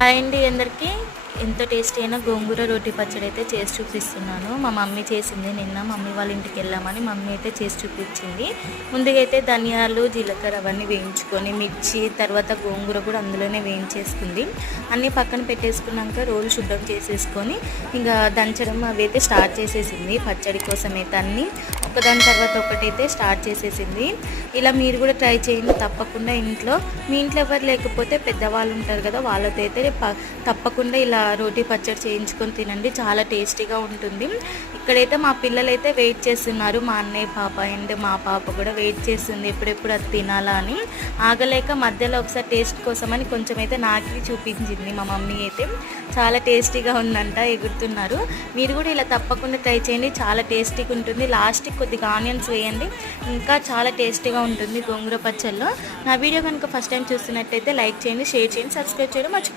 Hi అండి అందరికీ. ఎంతో టేస్టీ అయిన గోంగూర రోటి పచ్చడి అయితే చేసి చూపిస్తున్నాను. మా మమ్మీ చేసింది. నిన్న మమ్మీ వాళ్ళ ఇంటికి వెళ్ళామని మమ్మీ అయితే చేసి చూపించింది. ముందుగా అయితే ధనియాలు, జీలకర్ర అవన్నీ వేయించుకొని, మిర్చి, తర్వాత గోంగూర కూడా అందులోనే వేయించేసుకుంది. అన్నీ పక్కన పెట్టేసుకున్నాక రోలు శుభ్రం చేసేసుకొని ఇంకా దంచడం అవి అయితే స్టార్ట్ చేసేసింది. పచ్చడి కోసం అయితే అన్నీ ఒకదాని తర్వాత ఒకటైతే స్టార్ట్ చేసేసింది. ఇలా మీరు కూడా ట్రై చేయండి తప్పకుండా ఇంట్లో. మీ ఇంట్లో ఎవరు లేకపోతే పెద్దవాళ్ళు ఉంటారు కదా, వాళ్ళతో అయితే తప్పకుండా ఇలా రోటీ పచ్చడి చేయించుకొని తినండి. చాలా టేస్టీగా ఉంటుంది. ఇక్కడైతే మా పిల్లలు అయితే వెయిట్ చేస్తున్నారు. మా అన్నయ్య పాప అండ్ మా పాప కూడా వెయిట్ చేస్తుంది ఎప్పుడెప్పుడు అది తినాలా అని. ఆగలేక మధ్యలో ఒకసారి టేస్ట్ కోసం అని కొంచెం అయితే నాకు చూపించింది మా మమ్మీ అయితే. చాలా టేస్టీగా ఉందంట, ఎగురుతున్నారు. మీరు కూడా ఇలా తప్పకుండా ట్రై చేయండి, చాలా టేస్టీగా ఉంటుంది. లాస్ట్కి కొద్దిగా ఆనియన్స్ వేయండి, ఇంకా చాలా టేస్టీగా ఉంటుంది గోంగూర పచ్చడిలో. నా వీడియో కనుక ఫస్ట్ టైం చూస్తున్నట్టయితే లైక్ చేయండి, షేర్ చేయండి, సబ్స్క్రైబ్ చేయడం మర్చిపోకండి.